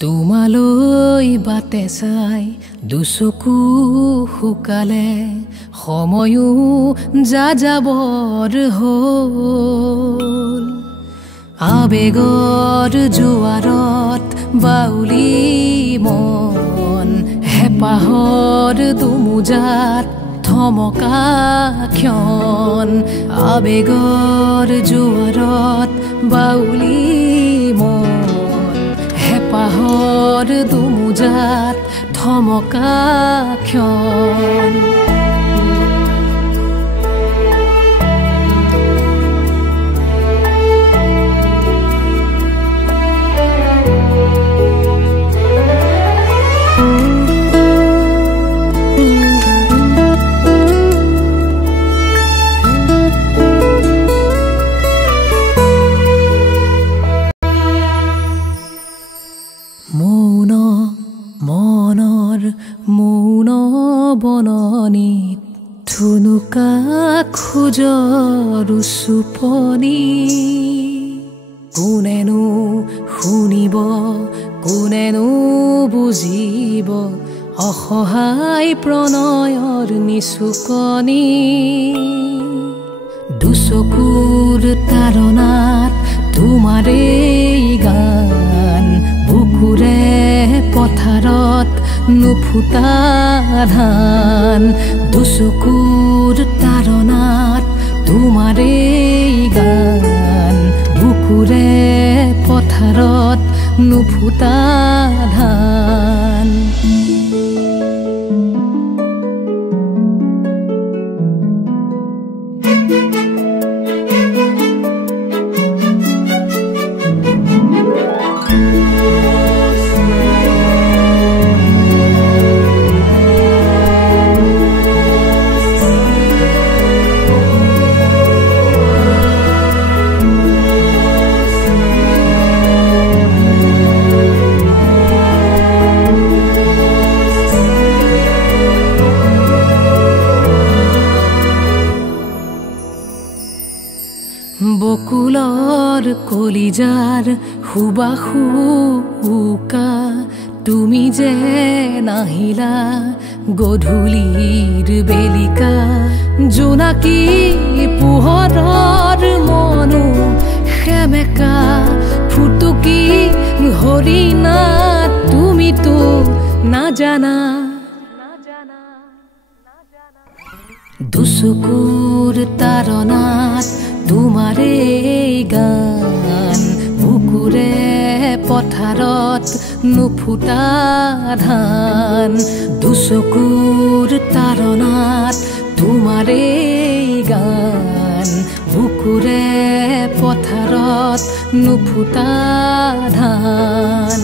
তোমালৈ বাটে চাই দুচকু শুকালে সময়ো যাযাবৰ হ'ল আবেগৰ জোৱাৰত বাউলি মন হেঁপাহৰ দুমোজাত থমকা ক্ষণ আবেগৰ জোৱাৰত বাউলি মন হেঁপাহৰ দুমোজাত থমকা ক্ষণ মৌন মনৰ মৌন বননিত থুনুকা খোজৰ চুপনি কোনেনো শুনিব কোনেনো বুজিব অসহায় প্ৰণয়ৰ নিচুকনি দুচকুৰ তাৰণাত তোমাৰেই গান বুকুৰে পথাৰত নুফুটা ধান দুচকুৰ তাৰণাত তোমাৰেই গান বুকুৰে পথাৰত নুফুটা ধান বকুলৰ কলিজাৰ সুবাসু উকা তুমি যে নাহিলা গধূলিৰ বেলিকা জোনাকী পোহৰৰ মনো সেমেকা ফুটুকি হৰিণা তুমিতো নাজানা দুচকুৰ তাৰণাত তোমাৰেই গান বুকুৰে পথাৰত নুফুটা ধান দুচকুৰ তাৰণাত তোমাৰেই গান বুকুৰে পথাৰত নুফুটা ধান